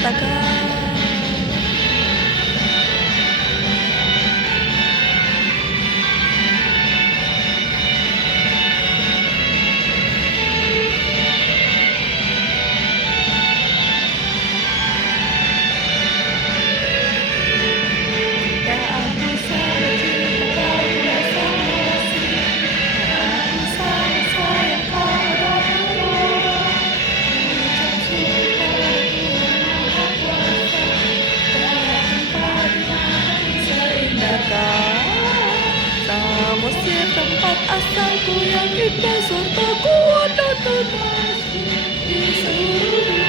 katakan. Ya aku sangat cinta kau rasa kasih. Ya aku sangat sayang pada kau. Ucap cinta Tuhan Maha Kuasa. Tak ada tempat di mana seindah kau. Samosir tempat asalku yang indah serta kuat dan tenas di seluruh dunia.